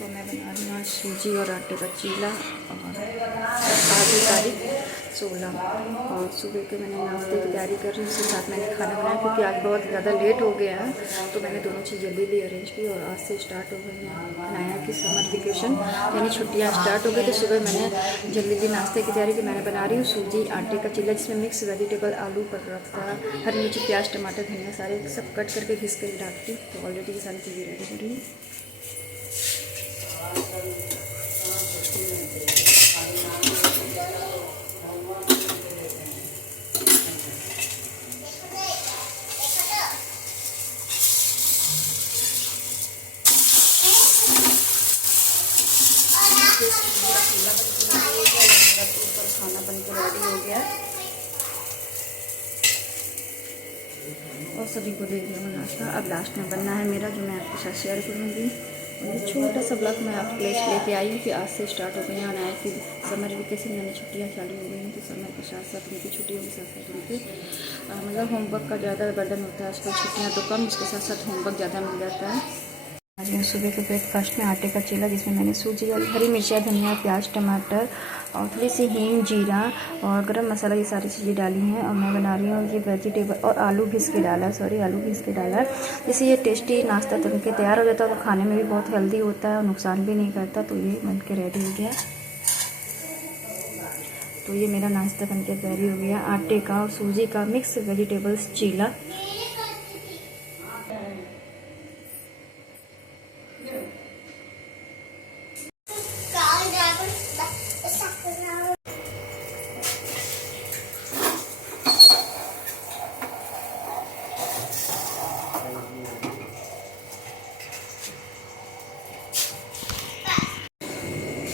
तो मैं बना रही हूँ आज सूजी और आटे का चीला और आज की तारीख 16 और सुबह के मैंने नाश्ते की तैयारी कर रही हूँ। उसके साथ मैंने खाना बनाया क्योंकि आज बहुत ज़्यादा लेट हो गया है, तो मैंने दोनों चीज़ जल्दी अरेंज की और आज से स्टार्ट हो गई है नया की समर वेकेशन, यानी छुट्टियाँ स्टार्ट हो गई। तो सुबह मैंने जल्दी नाश्ते की तैयारी की। मैंने बना रही हूँ सूजी आटे का चीला जिसमें मिक्स वेजिटेबल आलू पराठा हरी मिर्ची प्याज टमाटर धनिया सारे सब कट करके घिस कर डालती हूँ। तो ऑलरेडी ये सारी चीज़ें रेडी हो रही है। खाना बन के रेडी हो गया और सभी को दे दिया नाश्ता। अब लास्ट में बनना है मेरा, जो मैं आपके साथ शेयर करूँगी। ये छोटा सा ब्लॉग मैं आपके लिए लेके आई हूँ कि आज से स्टार्ट हो गई है नया कि समर वेकेशन यानी छुट्टियाँ चालू हो गई हैं। तो समर के साथ साथ उनकी छुट्टियों के साथ साथ उनके मतलब होमवर्क का ज़्यादा बर्डन होता है आजकल। छुट्टियाँ तो कम, उसके साथ साथ होमवर्क ज़्यादा मिल जाता है। आज मैं सुबह के ब्रेकफास्ट में आटे का चीला जिसमें मैंने सूजी और हरी मिर्चियाँ धनिया प्याज टमाटर और थोड़ी सी हींग जीरा और गरम मसाला ये सारी चीज़ें डाली हैं। और मैं बना रही हूँ ये वेजिटेबल और आलू घिस के डाला आलू घिस के डाला जिससे ये टेस्टी नाश्ता बन के तैयार हो जाता है और खाने में भी बहुत हेल्दी होता है और नुकसान भी नहीं करता। तो ये बन के रेडी हो गया। तो ये मेरा नाश्ता बन के रेडी हो गया, आटे का और सूजी का मिक्स वेजिटेबल्स चीला।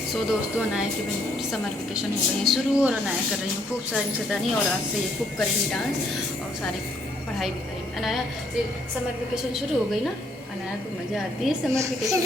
सो दोस्तों, अनाया की समर वेकेशन हो गई है शुरू और अनाया कर रही हूँ खूब सारी शैतानी और आज से ये खूब करेंगी डांस और सारी पढ़ाई भी करेंगी। अनाया फिर समर वेकेशन शुरू हो गई ना, अनाया को मज़ा आती है समर वेकेशन।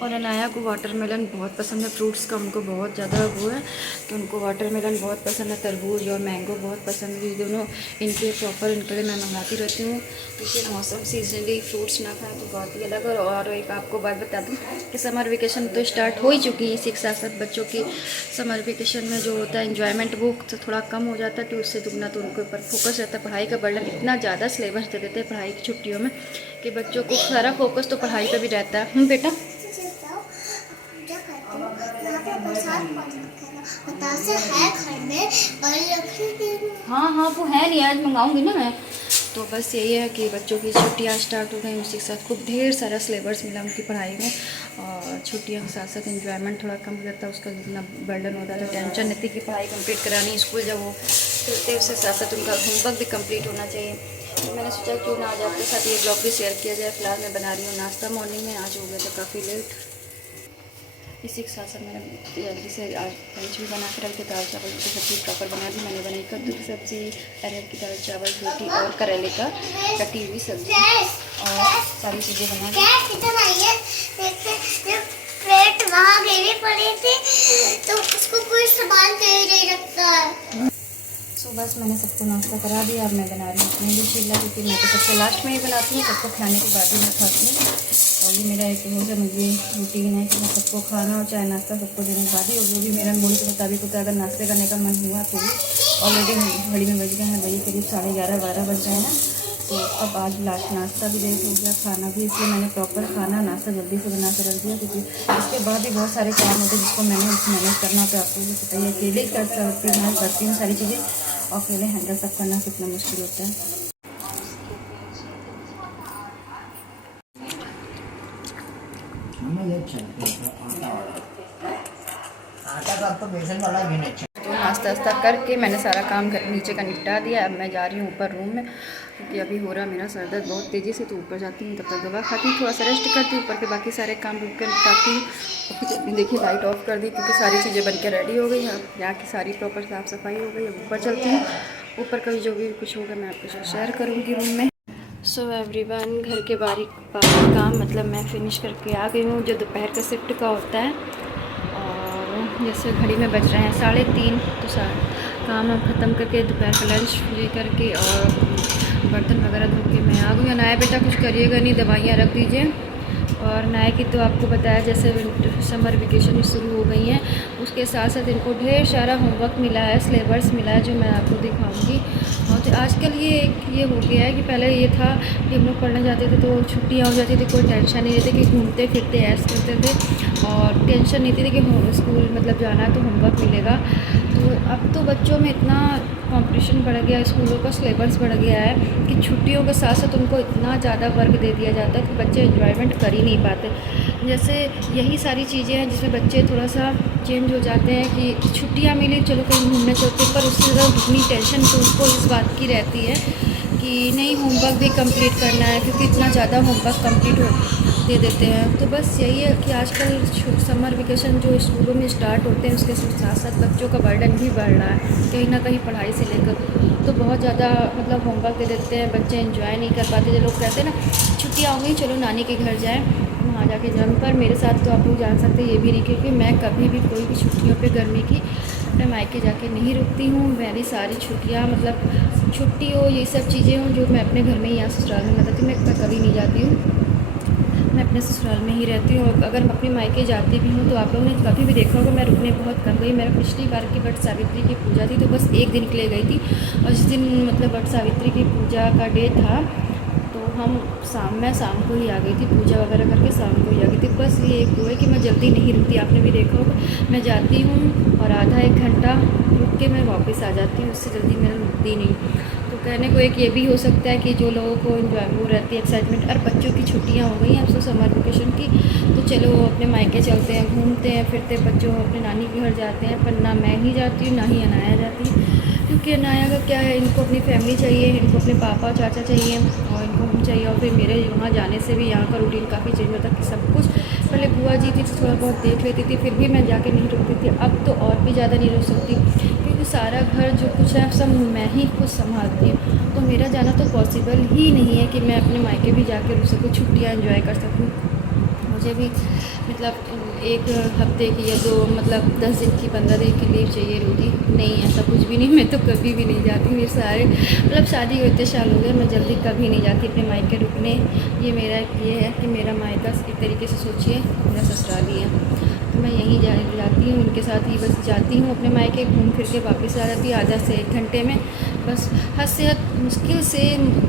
और अनाया को वाटरमेलन बहुत पसंद है, फ्रूट्स का उनको बहुत ज़्यादा वो है कि उनको वाटरमेलन बहुत पसंद है, तरबूज और मैंगो बहुत पसंद है। ये दोनों इनके प्रॉपर इनके लिए मैं मंगाती रहती हूँ क्योंकि मौसम सीजनली फ्रूट्स ना खाएं तो बहुत ही अलग। और एक आपको बात बता दूँ कि समर वेकेशन तो स्टार्ट हो ही चुकी है। इसी के साथ साथ बच्चों की समर वेकेशन में जो होता है इन्जॉयमेंट वो तो थोड़ा कम हो जाता है, तो उससे दुगना तो उनके ऊपर फोकस रहता है। पढ़ाई का बर्डन इतना ज़्यादा सिलेबस दे देते हैं पढ़ाई की छुट्टियों में कि बच्चों को सारा फोकस तो पढ़ाई पर भी रहता है। बेटा हाँ वो है नहीं, आज मंगाऊंगी ना मैं। तो बस यही है कि बच्चों की छुट्टियां स्टार्ट हो गई, उसी के साथ खूब ढेर सारा सिलेबस मिला उनकी पढ़ाई में और छुट्टियों के साथ साथ एंजॉयमेंट थोड़ा कम हो जाता है, उसका जितना बर्डन होता है। तो टेंशन नहीं थी कि पढ़ाई कंप्लीट करानी, स्कूल जब वो फिरते उसके साथ साथ उनका होमवर्क भी कंप्लीट होना चाहिए। तो मैंने सोचा क्यों ना आज आपके साथ ये ब्लॉग भी शेयर किया जाए। फिलहाल मैं बना रही हूँ नाश्ता मॉर्निंग में, आज हो गया था काफ़ी लेट। इसी के साथ साथ मैंने जल्दी से आज लंच भी बना के रख दिया। दाल चावल की सब्ज़ी प्रॉपर बना दी मैंने। बनाई कद्दू की सब्ज़ी, अरहर की दाल चावल रोटी और करेले का कटी हुई सब्ज़ी और सारी चीज़ें बना दी। प्लेट वहाँ गिरी पड़ी थी तो उसको कोई सामान नहीं रखता है। सो बस मैंने सबको नाश्ता करा दिया। अब मैं बना रही हूँ अपने लिए चीला क्योंकि मैं तो सबसे लास्ट में ही बनाती हूँ, सबको खाने के बाद ही मैं खाती हूँ। और ये मेरा एक रोज़ मुझे रूटीन है कि मैं सबको खाना हो चाहे नाश्ता सबको देने के बाद ही, जो भी मेरा मूड के मुताबिक होता है। अगर नाश्ते करने का मन हुआ तो भी ऑलरेडी घड़ी में बज गए हैं भाई करीब 11:30-12 बज रहे हैं। तो अब आज लास्ट नाश्ता भी लेट हो गया, खाना भी, इसलिए मैंने प्रॉपर खाना नाश्ता जल्दी से बना कर रख दिया क्योंकि इसके बाद भी बहुत सारे काम होते हैं जिसको मैंने मैनेज करना। तो आपको भी पता ही अकेले कर सकती हूँ, मैं करती हूँ सारी चीज़ें, अकेले हैंडल सब करना कितना मुश्किल होता है। तो नाश्ता वास्ता करके मैंने सारा काम नीचे का निपटा दिया। अब मैं जा रही हूँ ऊपर रूम में क्योंकि अभी हो रहा मेरा सर दर्द बहुत तेज़ी से। तो ऊपर जाती हूँ, तब तक दवा खाती हूँ, थोड़ा सा रेस्ट करती हूँ, ऊपर के बाकी सारे काम रुक कर निपटाती हूँ। और फिर अभी देखिए लाइट ऑफ कर दी क्योंकि सारी चीज़ें बन के रेडी हो गई हैं। यहाँ की सारी प्रॉपर साफ़ सफाई हो गई। अब ऊपर चलती हूँ, ऊपर का भी जो भी कुछ होगा मैं आपके साथ शेयर करूँगी रूम में। सो एवरीवन, घर के बारी काम मतलब मैं फिनिश करके आ गई हूँ। जो दोपहर का शिफ्ट का होता है और जैसे घड़ी में बज रहे हैं 3:30, तो काम वाम ख़त्म करके दोपहर का लंच ले करके और बर्तन वगैरह धो के मैं आ गई। अनाया बेटा कुछ करिएगा नहीं, दवाइयाँ रख दीजिए। और नाया की तो आपको बताया जैसे समर वेकेशन शुरू हो गई हैं, उसके साथ साथ इनको ढेर सारा होमवर्क मिला है, सिलेबस मिला है जो मैं आपको दिखाऊंगी। और तो आजकल ये हो गया है कि पहले ये था कि हम लोग पढ़ने जाते थे तो छुट्टियाँ हो जाती थी, कोई टेंशन नहीं रहती कि घूमते फिरते ऐश करते थे और टेंशन नहीं थी कि स्कूल मतलब जाना है तो होमवर्क मिलेगा। तो अब तो बच्चों में इतना कंपटीशन बढ़ गया, स्कूलों का सिलेबस बढ़ गया है कि छुट्टियों के साथ साथ उनको इतना ज़्यादा वर्क दे दिया जाता है कि बच्चे एंजॉयमेंट कर ही नहीं पाते। जैसे यही सारी चीज़ें हैं जिसमें बच्चे थोड़ा सा चेंज हो जाते हैं कि छुट्टियां मिली चलो कहीं घूमने चलते, पर उससे ज़्यादा इतनी टेंशन तो उनको इस बात की रहती है कि नहीं होमवर्क भी कंप्लीट करना है, क्योंकि इतना ज़्यादा होमवर्क कंप्लीट दे देते हैं। तो बस यही है कि आजकल समर वेकेशन जो स्कूलों में स्टार्ट होते हैं उसके साथ साथ बच्चों का बर्डन भी बढ़ रहा है कहीं ना कहीं पढ़ाई से लेकर। तो बहुत ज़्यादा मतलब होमवर्क दे देते हैं, बच्चे एंजॉय नहीं कर पाते। जो लोग कहते हैं ना छुट्टियाँ हो गई चलो नानी के घर जाएँ, वहाँ जाके जाऊँ, पर मेरे साथ तो आप लोग जान सकते हैं ये भी नहीं, क्योंकि मैं कभी भी कोई भी छुट्टियों पे गर्मी की अपने मायके जाके नहीं रुकती हूँ। मेरी सारी छुट्टियाँ मतलब छुट्टी हो ये सब चीज़ें हों जो मैं अपने घर में ही यहाँ ससुराल में बताती हूँ, मैं कभी नहीं जाती हूँ, मैं अपने ससुराल में ही रहती हूँ। और अगर मैं अपने मायके जाती भी हूँ तो आप लोगों ने कभी भी देखा होगा मैं रुकने बहुत कम गई। मेरा पिछली बार की वट सावित्री की पूजा थी तो बस एक दिन के लिए गई थी, और जिस दिन मतलब वट सावित्री की पूजा का डे था तो मैं शाम को ही आ गई थी, पूजा वगैरह करके शाम को ही आ गई थी। बस ये एक वो है कि मैं जल्दी नहीं रुकती, आपने भी देखा होगा मैं जाती हूँ और आधा एक घंटा रुक के मैं वापस आ जाती हूँ, उससे जल्दी मैं रुकती नहीं। तो कहने को एक ये भी हो सकता है कि जो लोगों को इन्जॉय वो रहती है एक्साइटमेंट, और बच्चों की छुट्टियाँ हो गई हैं अब तो समर वेकेशन की, तो चलो अपने मायके चलते हैं, घूमते हैं फिरते, बच्चों अपने नानी के घर जाते हैं। पर ना मैं ही जाती हूँ ना ही अनाया जाती है, क्योंकि अनाया का क्या है, इनको अपनी फैमिली चाहिए, इनको अपने पापा चाचा चाहिए और इनको हम चाहिए। और फिर मेरे वहाँ जाने से भी यहाँ का रूटीन काफ़ी चेंज होता है कि सब कुछ पहले बुआ जी थी तो थोड़ा बहुत देख लेती थी, फिर भी मैं जाके नहीं रुकती थी। अब तो और भी ज़्यादा नहीं रुक सकती क्योंकि सारा घर जो कुछ है सब मैं ही खुद संभालती हूँ। तो मेरा जाना तो पॉसिबल ही नहीं है कि मैं अपने मायके भी जाके रुक सकूँ, छुट्टियाँ एंजॉय कर सकूँ। मुझे भी मतलब एक हफ्ते की या दो मतलब 10 दिन की 15 दिन की लीव चाहिए रोटी, नहीं ऐसा कुछ भी नहीं, मैं तो कभी भी नहीं जाती। मेरे सारे मतलब शादी को इतने साल हो गए, मैं जल्दी कभी नहीं जाती अपने मायके रुकने। ये मेरा ये है कि मेरा मायका एक तरीके से सोचिए मेरा ससुराल ही है, तो मैं यहीं जाती हूँ उनके साथ ही बस जाती हूँ अपने मायके, घूम फिर के वापस आ जाती हूँ आधा से 1 घंटे में। बस हद से हद मुश्किल से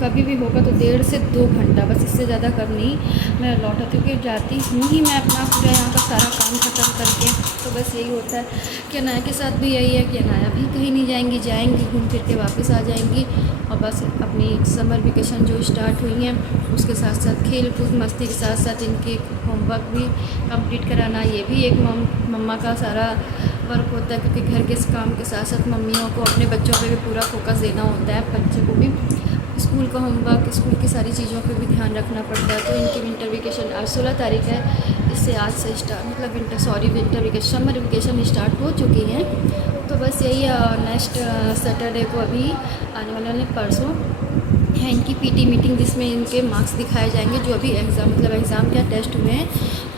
कभी भी होगा तो 1.5 से 2 घंटा, बस इससे ज़्यादा कब नहीं मैं लौटाती हूँ। क्योंकि जाती हूँ ही मैं अपना पूरा यहाँ का सारा काम ख़त्म करके, तो बस यही होता है कि अनाया के साथ भी यही है कि अनाया भी कहीं नहीं जाएंगी घूम फिर के वापस आ जाएंगी। और बस अपनी समर वेकेशन जो स्टार्ट हुई हैं उसके साथ साथ खेल कूद मस्ती के साथ साथ इनके होमवर्क भी कंप्लीट कराना, ये भी एक मम्मा का सारा वर्क होता है, क्योंकि घर के काम के साथ साथ मम्मियों को अपने बच्चों पे भी पूरा फोकस देना होता है, बच्चे को भी स्कूल का होमवर्क स्कूल की सारी चीज़ों पे भी ध्यान रखना पड़ता है। तो इनकी विंटर वेकेशन आज 16 तारीख है, इससे आज से स्टार्ट मतलब winter vacation summer vacation start हो चुकी है। तो बस यही नेक्स्ट सैटरडे को अभी आने वाले परसों है इनकी पीटी मीटिंग, जिसमें इनके मार्क्स दिखाए जाएंगे जो अभी एग्ज़ाम क्या टेस्ट हुए हैं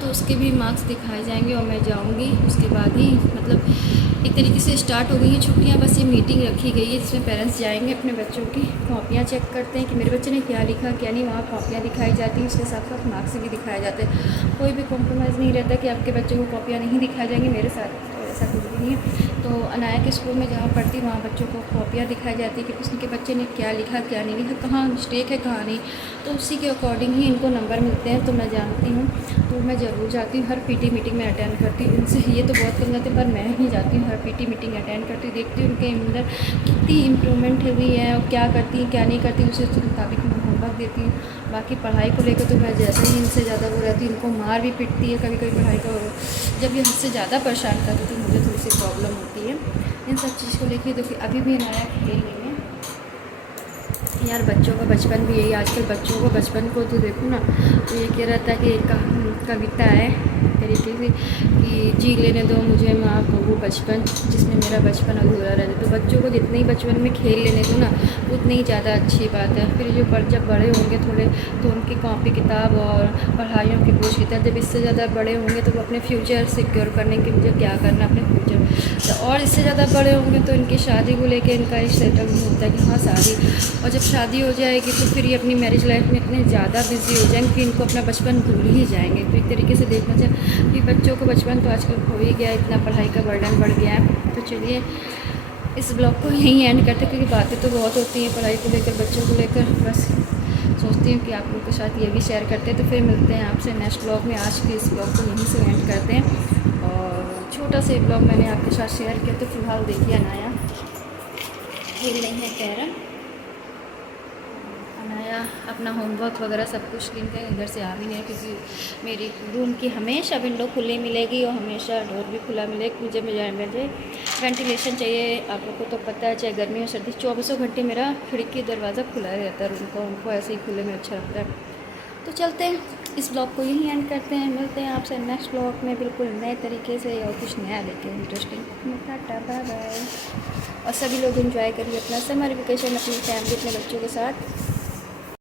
तो उसके भी मार्क्स दिखाए जाएंगे। और मैं जाऊंगी उसके बाद ही मतलब एक तरीके से स्टार्ट हो गई हैं छुट्टियां। बस ये मीटिंग रखी गई है जिसमें पेरेंट्स जाएंगे अपने बच्चों की कॉपियाँ चेक करते हैं कि मेरे बच्चे ने क्या लिखा क्या नहीं, वहाँ कॉपियाँ दिखाई जाती हैं, उसके साथ साथ मार्क्स भी दिखाए जाते हैं। कोई भी कॉम्प्रोमाइज़ नहीं रहता कि आपके बच्चों को कॉपियाँ नहीं दिखाई जाएंगी, मेरे साथ तो ऐसा कुछ भी नहीं है। तो अनाया के स्कूल में जहाँ पढ़ती वहाँ बच्चों को कॉपियाँ दिखाई जाती है कि उसके बच्चे ने क्या लिखा क्या नहीं लिखा, कहाँ मिस्टेक है कहाँ नहीं, तो उसी के अकॉर्डिंग ही इनको नंबर मिलते हैं। तो मैं जानती हूँ, तो मैं ज़रूर जाती हूँ, हर पीटी मीटिंग में अटेंड करती हूँ। उनसे ये तो बहुत कम जाते पर मैं ही जाती हूँ, हर पीटी मीटिंग अटेंड करती हूँ, देखती हूँ उनके अंदर कितनी इम्प्रूवमेंट हुई है और क्या करती हैं क्या नहीं करती, उसी मुताबिक मैं होमवर्क देती हूँ। बाकी पढ़ाई को लेकर तो मैं जैसे ही इनसे ज़्यादा वो रहती हूँ, इनको मार भी पिटती है कभी कभी पढ़ाई का, जब ये हद से ज़्यादा परेशान करती तो मुझे थोड़ी सी प्रॉब्लम होती है इन सब चीज़ को लेकर। तो अभी भी नया खेल नहीं है यार, बच्चों का बचपन भी यही, आजकल बच्चों को बचपन को तो देखो ना, तो ये कह रहता है कि एक कविता है तरीके से कि जी लेने दो मुझे माँ को वो बचपन जिसमें मेरा बचपन अधूरा रह जाए। तो बच्चों को जितने ही बचपन में खेल लेने दो ना उतनी ही ज़्यादा अच्छी बात है। फिर जो जब बड़े होंगे थोड़े तो उनकी कॉपी किताब और पढ़ाइयों की बोझ किताब, जब इससे ज़्यादा बड़े होंगे तो वो अपने फ्यूचर सिक्योर करने के लिए क्या करना, अपने फ्यूचर तो और इससे ज़्यादा बड़े होंगे तो इनकी शादी को लेके इनका एक सेटल होता है कि हाँ शादी, और जब शादी हो जाएगी तो फिर ये अपनी मैरिज लाइफ में इतने ज़्यादा बिजी हो जाएंगे कि इनको अपना बचपन भूल ही जाएंगे। तो एक तरीके से देखना चाहिए कि बच्चों को बचपन तो आजकल खो ही गया, इतना पढ़ाई का बर्डन बढ़ गया है। तो चलिए इस ब्लॉग को यहीं एंड करते, क्योंकि बातें तो बहुत होती हैं पढ़ाई को लेकर, बच्चों को लेकर। बस सोचती हूँ कि आप लोगों के साथ ये भी शेयर करते हैं। तो फिर मिलते हैं आपसे नेक्स्ट ब्लॉग में। आज के इस ब्लॉग को यहीं से एंड करते हैं, और छोटा सा ब्लॉग मैंने आपके साथ शेयर किया। तो फिलहाल देखिए अनाया खेल रही है कैरम। अनाया अपना होमवर्क वगैरह सब कुछ दिन के इधर से आ भी नहीं है, क्योंकि मेरी रूम की हमेशा विंडो खुली मिलेगी और हमेशा डोर भी खुला मिलेगा। मुझे वेंटिलेशन चाहिए। आप लोग को तो पता है, चाहे गर्मी हो सर्दी, 24 घंटे मेरा खिड़की दरवाज़ा खुला रहता है रूम का। उनको ऐसे ही खुले में अच्छा लगता है। तो चलते हैं, इस ब्लॉग को यहीं एंड करते हैं। मिलते हैं आपसे नेक्स्ट ब्लॉग में बिल्कुल नए तरीके से और कुछ नया लेके इंटरेस्टिंग। Tata bye bye. और सभी लोग एंजॉय करिए अपना समर वेकेशन अपनी फैमिली अपने बच्चों के साथ।